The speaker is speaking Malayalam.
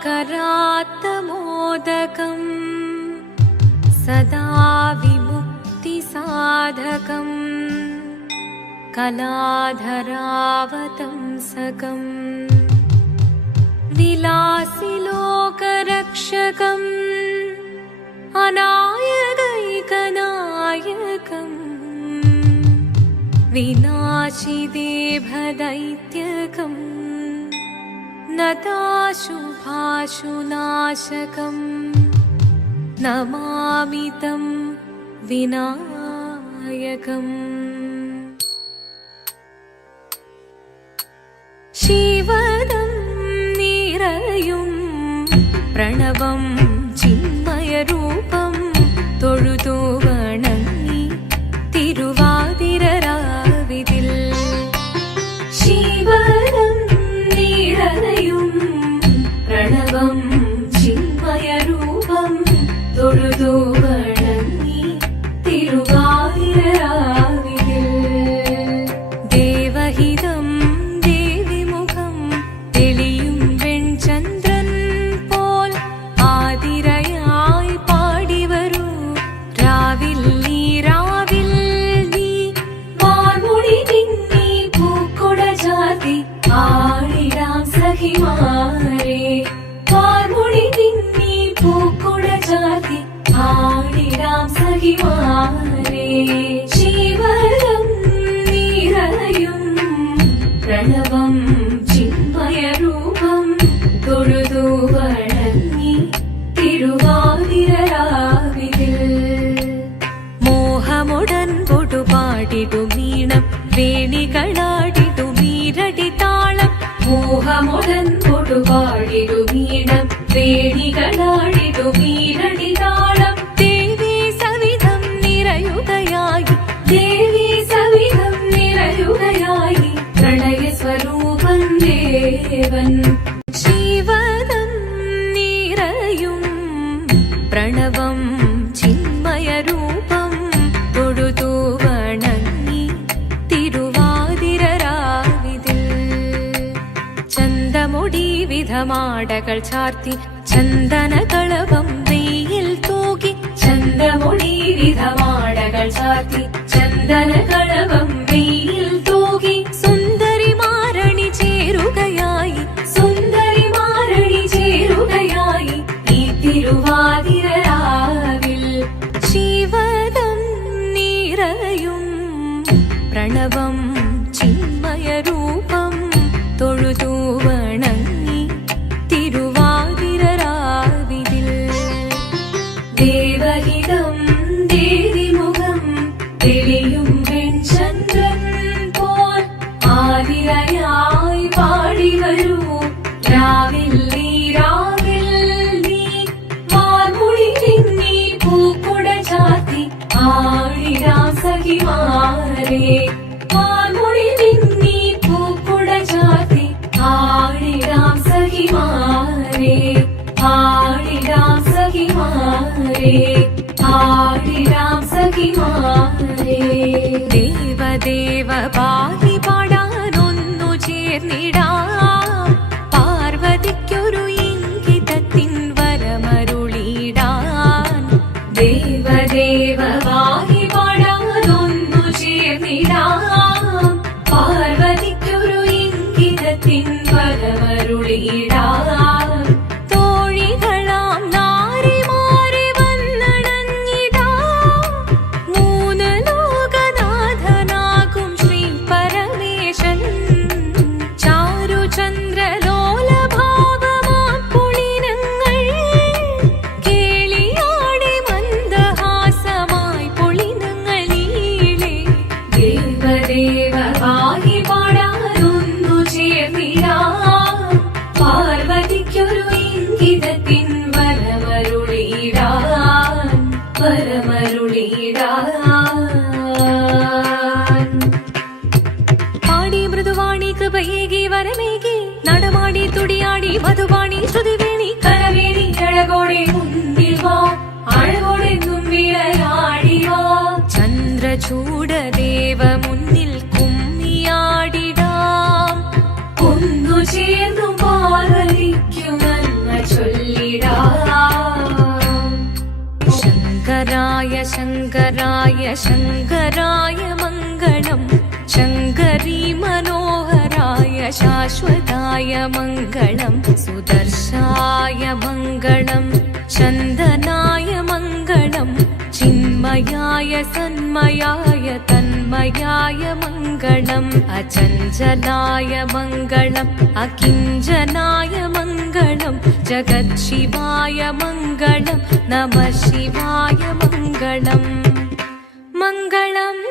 करात्तमोदकम् सदा विमुक्तिसाधकम् कलाधरावतंसकम् विलासिलोकरक्षकम् अनायकैकनायकम् विनाशिदेभदैत्यकम् नताशुभाशुनाशकम् नमामि तं विनायकम् शिवदं निरयुं प्रणवं चिन्मयरूपं തൊഴുതു വണങ്ങി തിരുവാതിരരാവിതിൽ ശിവദം നിറയും പ്രണവം ചിന്മയരൂപം തൊഴുതു വണങ്ങി തിരുവാതിരരാവിതിൽ ദേവഹിതം ദേവിമുഖം തെളിയും വെൺചന്ദ്രൻ പോൽ ആതിരയായി പാടിവരൂ രാവിൽ നീ വാർമുടി പിന്നി പൂക്കുട ചാർത്തി ആടിടാം സഖിമാരെ വാർമുടി പിന്നി പൂക്കുട ചാർത്തി ആടിടാം സഖിമാരെ ശിവദം നിറയും പ്രണവം ചിന്മയരൂപം തൊഴുതു വണങ്ങി തിരുവാതിരരാവിതിൽ മോഹമുടൻ പൊടുപാടിടുമീണം വേണികളാടിടുമീരടി താളം മോഹമുടൻ പൊടുപാടിടുമീണം വേണികളാടിടുമീരടി താളം ദേവി സവിധം നിറയുകയായി ദേവി സവിധം നിറയുകയായി പ്രണയസ്വരൂപൻ ദേവൻ ശിവദം നിറയും പ്രണവം ചിന്മയരൂപം തൊഴുതു വണങ്ങി തിരുവാതിരരാവിതിൽ ചന്തമുടി വിധമാടകൾ ചാർത്തി ചന്ദനകളഭം വെയിൽ തൂകി ചന്തമുടി വിധമാടകൾ ചാർത്തി ചന്ദനകളഭം വെയിൽ തൂകി സുന്ദരിമാരണി ചേരുകയായി സുന്ദരിമാരണി ചേരുകയായി ഈ തിരുവാതിരരാവിൽ ശിവദം നിറയും പ്രണവം ചിന്മയരൂപം തൊഴുതു വണങ്ങി തിരുവാതിരരാവിതിൽ ദേവഹിതം ദേവിമുഖം തെളിയും വെൺചന്ദ്രൻ പോൽ ആതിരയായി പാടിവരൂ രാവിൽ നീ വാർമുടി പിന്നി പൂക്കുട ചാർത്തി ആടിടാം സഖിമാരെ വാർമുടി പിന്നി പൂക്കുട ചാർത്തി ആടിടാം സഖിമാരെ ആടിടാം സഖിമാരെ ആടിടാം സഖിമാരെ ദേവദേവ പാടി പാടാനൊന്നു ചേർന്നിടാം പാർവതിക്കൊരു ഇംഗിതത്തിൻ വരമരുളിടാൻ ദേവദേവ പാടി പാടാനൊന്നു ചേർന്നിടാം പാർവതിക്കൊരു ഇംഗിതത്തിൻ വരമരുളിടാൻ തോഴികളാം നാരിമാരെ വന്നണഞ്ഞിടാം മൂന്ന് ലോകനാഥനാകും ശ്രീ പരമേശൻ ചാരുചന്ദ്രലോലഭാവമാം പുളിനങ്ങൾ കേളിയാടി മന്ദഹാസമായി പുളിനങ്ങൾ നീളെ ദേവദേവ പാടി പാടാനൊന്നു ചേർന്നിടാം പാർവതിക്കൊരു ഇംഗിതത്തിൻ വരമരുളിടാൻ പാടി മൃദുവാണി കൃപയേകി വരമേകി നടമാടി തുടിയാടി മധുവാണി ശ്രുതിവേണി കരവേണി അഴകോടെ മുന്നിൽ വാ അഴകോടെ തുമ്പിളയാടി വാ ചന്ദ്രചൂടദേവ മുന്നിൽ കുമ്മിയാടിടാം ഒന്നു ചേർന്നു പാർവതിക്കു നന്മ शङ्कराय शङ्कराय शङ्कराय मङ्गलम् शङ्करी मनोहराय शाश्वताय मङ्गलम् सुदर्शाय मङ्गलम् चन्दनाय मङ्गलम् चिन्मयाय सन्मयाय तन्मयाय मङ्गलम् अचञ्चलाय मङ्गलम् अकिञ्चनाय मङ्गलम् जगत्शिवाय मङ्गलम् नमः शिवाय मङ्गलम् मङ्गलम्